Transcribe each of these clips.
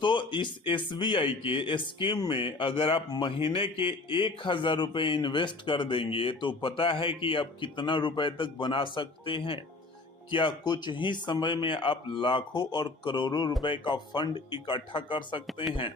दोस्तों, इस एसबीआई के स्कीम में अगर आप महीने के 1,000 रुपए इन्वेस्ट कर देंगे तो पता है कि आप कितना रुपए तक बना सकते हैं। क्या कुछ ही समय में आप लाखों और करोड़ों रुपए का फंड इकट्ठा कर सकते हैं।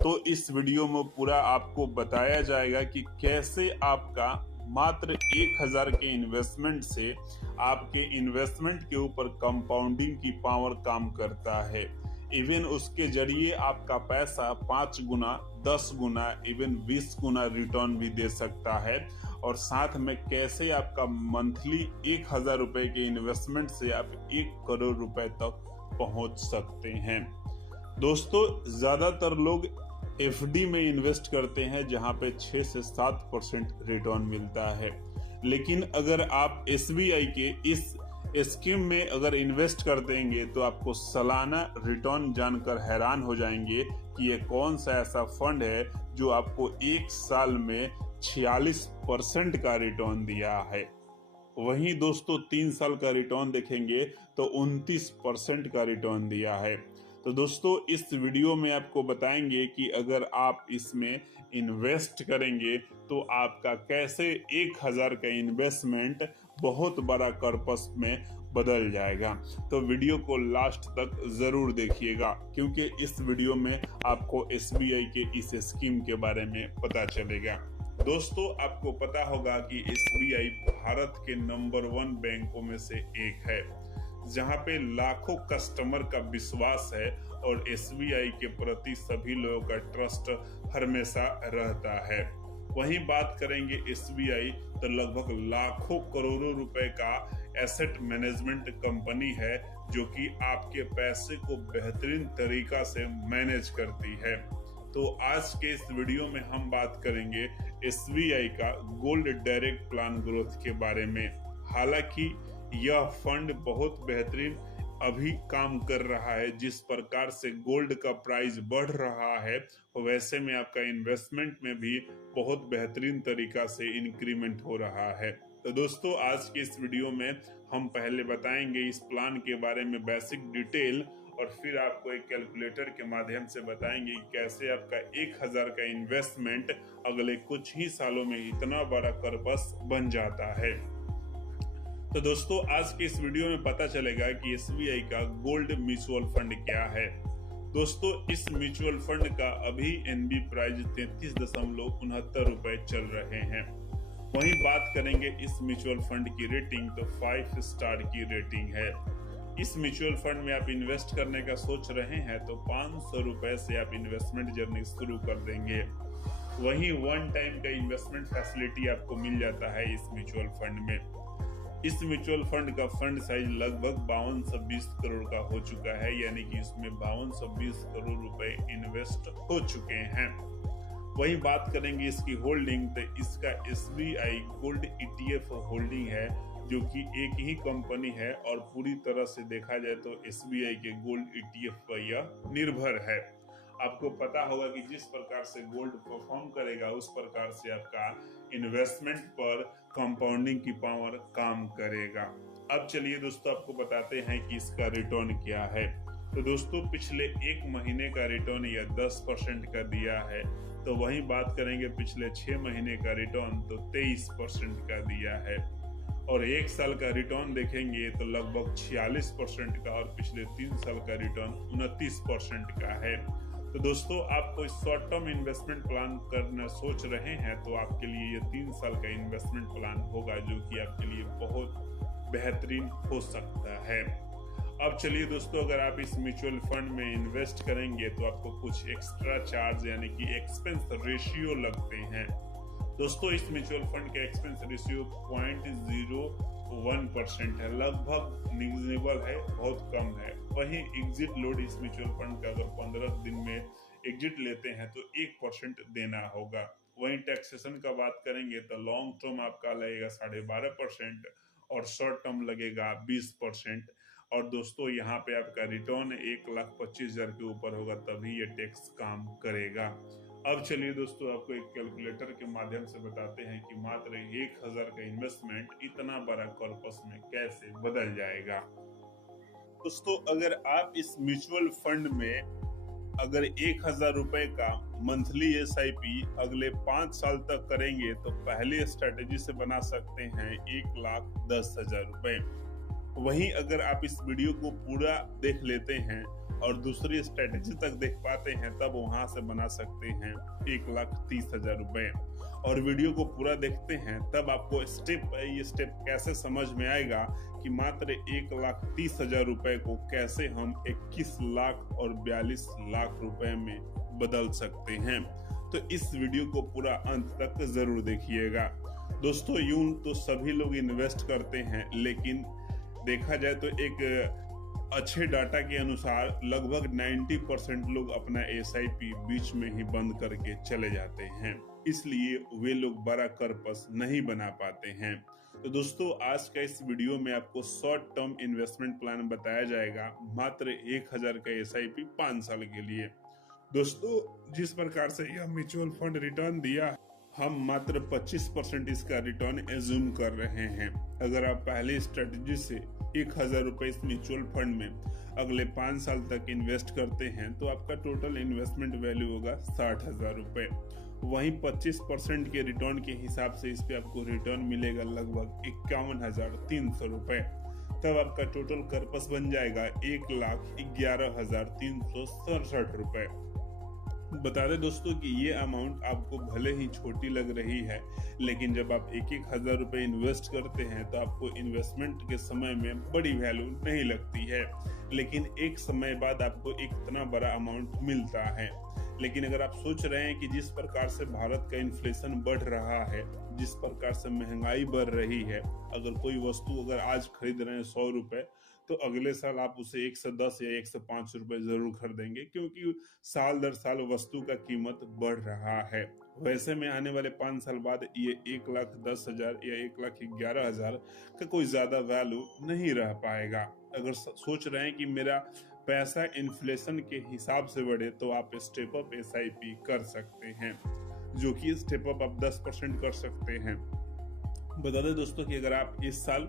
तो इस वीडियो में पूरा आपको बताया जाएगा कि कैसे आपका मात्र 1,000 के इन्वेस्टमेंट से आपके इन्वेस्टमेंट के ऊपर कंपाउंडिंग की पावर काम करता है। इवन उसके जरिए आपका पैसा 5 गुना, 10 गुना, इवन 20 गुना रिटर्न भी दे सकता है। और साथ में कैसे आपका मंथली 1,000 रुपए के इन्वेस्टमेंट से आप 1 करोड़ रुपए तक पहुंच सकते हैं। दोस्तों, ज्यादातर लोग एफडी में इन्वेस्ट करते हैं जहां पे 6 से 7% रिटर्न मिलता है। लेकिन अगर आप एसबीआई के इस स्कीम में अगर इन्वेस्ट कर देंगे तो आपको सालाना रिटर्न जानकर हैरान हो जाएंगे कि ये कौन सा ऐसा फंड है जो आपको 1 साल में 46% का रिटर्न दिया है। वहीं दोस्तों 3 साल का रिटर्न देखेंगे तो 29% का रिटर्न दिया है। तो दोस्तों, इस वीडियो में आपको बताएंगे कि अगर आप इसमें इन्वेस्ट करेंगे तो आपका कैसे 1,000 का इन्वेस्टमेंट बहुत बड़ा कर्पस में बदल जाएगा। तो वीडियो को लास्ट तक जरूर देखिएगा, क्योंकि इस वीडियो में आपको एसबीआई के इस स्कीम के बारे में पता चलेगा। दोस्तों, आपको पता होगा कि एसबीआई भारत के नंबर 1 बैंकों में से एक है, जहां पे लाखों कस्टमर का विश्वास है और एसबीआई के प्रति सभी लोगों का ट्रस्ट हमेशा रहता है। वहीं बात करेंगे एसबीआई तो लगभग लाखों करोड़ों रुपए का एसेट मैनेजमेंट कंपनी है, जो कि आपके पैसे को बेहतरीन तरीका से मैनेज करती है। तो आज के इस वीडियो में हम बात करेंगे एसबीआई का गोल्ड डायरेक्ट प्लान ग्रोथ के बारे में। हालांकि यह फंड बहुत बेहतरीन अभी काम कर रहा है। जिस प्रकार से गोल्ड का प्राइस बढ़ रहा है, वैसे में आपका इन्वेस्टमेंट में भी बहुत बेहतरीन तरीका से इंक्रीमेंट हो रहा है। तो दोस्तों, आज के इस वीडियो में हम पहले बताएंगे इस प्लान के बारे में बेसिक डिटेल, और फिर आपको एक कैलकुलेटर के माध्यम से बताएंगे कि कैसे आपका 1,000 का इन्वेस्टमेंट अगले कुछ ही सालों में इतना बड़ा कर्पस बन जाता है। तो दोस्तों, आज के इस वीडियो में पता चलेगा कि एसबीआई का गोल्ड म्यूचुअल फंड क्या है। दोस्तों, इस म्यूचुअल फंड का अभी एनबी प्राइस 33.69 रुपए चल रहे हैं। वहीं बात करेंगे इस म्यूचुअल फंड की रेटिंग, तो 5 स्टार की रेटिंग है। इस म्यूचुअल फंड में आप इन्वेस्ट करने का सोच रहे हैं तो 500 रुपए से आप इन्वेस्टमेंट जर्नी शुरू कर देंगे। वहीं 1 टाइम का इन्वेस्टमेंट फैसिलिटी आपको मिल जाता है इस म्यूचुअल फंड में। इस म्यूचुअल फंड का फंड साइज लगभग 5220 करोड़ का हो चुका है, यानी कि इसमें 5220 करोड़ रुपए इन्वेस्ट हो चुके हैं। वहीं बात करेंगे इसकी होल्डिंग, तो इसका एसबीआई गोल्ड ईटीएफ होल्डिंग है, जो कि एक ही कंपनी है और पूरी तरह से देखा जाए तो एसबीआई के गोल्ड ईटीएफ पर यह निर्भर है। आपको पता होगा कि जिस प्रकार से गोल्ड परफॉर्म करेगा उस प्रकार से आपका इन्वेस्टमेंट पर कंपाउंडिंग की पावर काम करेगा। अब चलिए दोस्तों, आपको बताते हैं कि इसका रिटर्न क्या है। तो दोस्तों, पिछले 1 महीने का रिटर्न यह 10% का दिया है। तो वहीं बात करेंगे पिछले 6 महीने का रिटर्न, तो 23% का दिया है। और 1 साल का रिटर्न देखेंगे तो लगभग 46% का, और पिछले 3 साल का रिटर्न 29% का है। तो दोस्तों, आप कोई शॉर्ट टर्म इन्वेस्टमेंट प्लान करना सोच रहे हैं तो आपके लिए ये 3 साल का इन्वेस्टमेंट प्लान होगा, जो कि आपके लिए बहुत बेहतरीन हो सकता है। अब चलिए दोस्तों, अगर आप इस म्यूचुअल फंड में इन्वेस्ट करेंगे तो आपको कुछ एक्स्ट्रा चार्ज यानी कि एक्सपेंस रेशियो लगते हैं। दोस्तों, इस म्यूचुअल फंड का एक्सपेंस रेशियो 0.01% है, लगभग निग्लेजिबल है, बहुत कम है। वहीं एग्जिट लोड इस म्यूचुअल फंड का अगर 15 दिन में एग्जिट लेते हैं तो 1% देना होगा। वहीं टैक्सेशन का बात करेंगे तो लॉन्ग टर्म आपका लगेगा 12.5% और शॉर्ट टर्म लगेगा 20%। और दोस्तों, यहाँ पे आपका रिटर्न 1,25,000 के ऊपर होगा, तभी ये टैक्स काम करेगा। अब चलिए दोस्तों, आपको एक कैलकुलेटर के माध्यम से बताते हैं कि मात्र 1,000 का इन्वेस्टमेंट इतना बड़ा कॉर्पस में कैसे बदल जाएगा। दोस्तों, अगर आप इस म्यूचुअल फंड में अगर 1,000 रुपए का मंथली SIP अगले 5 साल तक करेंगे तो पहली स्ट्रेटेजी से बना सकते हैं 1,10,000 रुपए। वहीं अगर आप इस वीडियो को पूरा देख लेते हैं और दूसरी स्ट्रेटेजी तक देख पाते हैं तब वहां से बना सकते हैं 1,30,000 रुपए। और वीडियो को पूरा देखते हैं तब आपको स्टेप बाय स्टेप कैसे समझ में आएगा कि मात्र 1,30,000 रुपए को कैसे हम 21 लाख और 42 लाख रुपए में बदल सकते हैं। तो इस वीडियो को पूरा अंत तक जरूर देखिएगा। दोस्तों, यूं तो सभी लोग इन्वेस्ट करते हैं, लेकिन देखा जाए तो एक अच्छे डाटा के अनुसार लगभग 90% लोग अपना SIP बीच में ही बंद करके चले जाते हैं, इसलिए वे लोग बड़ा कर्पस नहीं बना पाते हैं। तो दोस्तों, आज का इस वीडियो में आपको शॉर्ट टर्म इन्वेस्टमेंट प्लान बताया जाएगा मात्र 1,000 का SIP 5 साल के लिए। दोस्तों, जिस प्रकार से यह म्यूचुअल फंड रिटर्न दिया, हम मात्र 25% इसका रिटर्न एज्यूम कर रहे हैं। अगर आप पहली स्ट्रेटेजी से 1,000 रुपए इस म्यूचुअल फंड में अगले 5 साल तक इन्वेस्ट करते हैं तो आपका टोटल इन्वेस्टमेंट वैल्यू होगा 60,000 रुपए। वहीं 25% के रिटर्न के हिसाब से इस पे आपको रिटर्न मिलेगा लगभग 51,300 रुपए। तब आपका टोटल कर्पस बन जाएगा 1,11,367 रुपए। बता दें दोस्तों कि ये अमाउंट आपको भले ही छोटी लग रही है, लेकिन जब आप 1,000 रुपए इन्वेस्ट करते हैं तो आपको इन्वेस्टमेंट के समय में बड़ी वैल्यू नहीं लगती है, लेकिन एक समय बाद आपको एक इतना बड़ा अमाउंट मिलता है। लेकिन अगर आप सोच रहे हैं कि जिस प्रकार से भारत का इन्फ्लेशन बढ़ रहा है, जिस प्रकार से महंगाई बढ़ रही है, अगर कोई वस्तु अगर आज खरीद रहे हैं 100 रुपए तो अगले साल आप उसे 110 या 105 रुपए जरूर खरीदेंगे, क्योंकि साल दर साल वस्तु का कीमत बढ़ रहा है। वैसे में आने वाले 5 साल बाद ये 1,10,000 या 1,11,000 का कोई ज्यादा वैल्यू नहीं रह पाएगा। अगर सोच रहे हैं कि मेरा पैसा इन्फ्लेशन के हिसाब से बढ़े तो आप स्टेप अप SIP कर सकते हैं, जो कि स्टेप अप आप 10% कर सकते हैं। बता दें दोस्तों कि अगर आप इस साल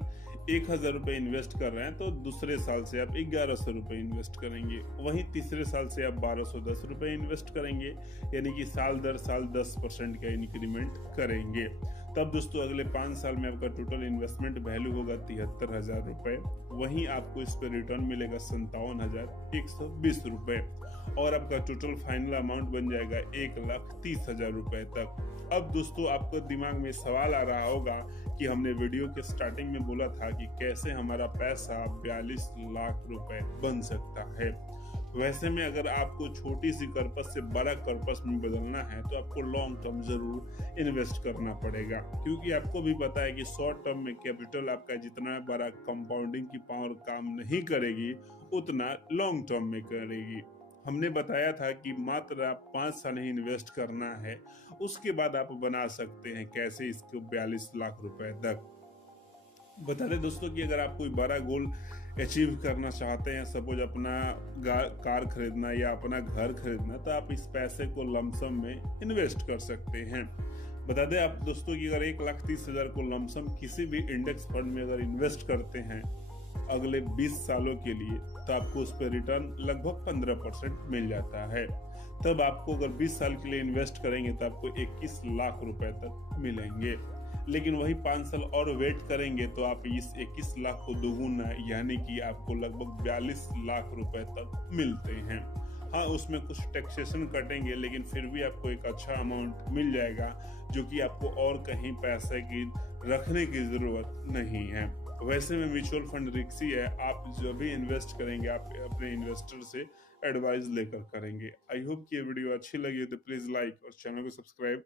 1,000 रुपए इन्वेस्ट कर रहे हैं तो दूसरे साल से आप 1,100 रुपए इन्वेस्ट करेंगे, वहीं तीसरे साल से आप 1,210 रुपए इन्वेस्ट करेंगे, यानी कि साल दर साल 10% का इंक्रीमेंट करेंगे। तब दोस्तों अगले 5 साल में आपका टोटल इन्वेस्टमेंट वैल्यू होगा 73,000 रुपए। वहीं आपको इस पर रिटर्न मिलेगा 57,120 रुपए और आपका टोटल फाइनल अमाउंट बन जाएगा 1,30,000 रुपए तक। अब दोस्तों, आपको दिमाग में सवाल आ रहा होगा कि हमने वीडियो के स्टार्टिंग में बोला था कि कैसे हमारा पैसा 42 लाख रुपए बन सकता है। वैसे में अगर आपको छोटी सी कर्पस से बड़ा कर्पस में बदलना है तो आपको लॉन्ग टर्म जरूर इन्वेस्ट करना पड़ेगा, क्योंकि आपको भी पता है कि शॉर्ट टर्म में कैपिटल आपका जितना बड़ा कंपाउंडिंग की पावर काम नहीं करेगी उतना लॉन्ग टर्म में करेगी। हमने बताया था कि मात्र आप 5 साल ही इन्वेस्ट करना है, उसके बाद आप बना सकते हैं कैसे इसको 42 लाख रुपए तक। बता दें दोस्तों कि अगर आप कोई बड़ा गोल अचीव करना चाहते हैं, सपोज अपना कार खरीदना या अपना घर खरीदना, तो आप इस पैसे को लमसम में इन्वेस्ट कर सकते हैं। बता दें आप दोस्तों कि अगर 1,30,000 को लमसम किसी भी इंडेक्स फंड में अगर इन्वेस्ट करते हैं अगले 20 सालों के लिए तो आपको उस पर रिटर्न लगभग 15% मिल जाता है। तब आपको अगर 20 साल के लिए इन्वेस्ट करेंगे तो आपको 21 लाख रुपए तक मिलेंगे। लेकिन वही 5 साल और वेट करेंगे तो आप इस 21 लाख को दोगुना यानी कि आपको लगभग 42 लाख रुपए तक मिलते हैं। हाँ, उसमें कुछ टैक्सेशन कटेंगे, लेकिन फिर भी आपको एक अच्छा अमाउंट मिल जाएगा जो कि आपको और कहीं पैसे की रखने की जरूरत नहीं है। वैसे में म्यूचुअल फंड रिस्की है, आप जो भी इन्वेस्ट करेंगे आप अपने इन्वेस्टर से एडवाइस लेकर करेंगे। आई होप कि ये वीडियो अच्छी लगी तो प्लीज लाइक और चैनल को सब्सक्राइब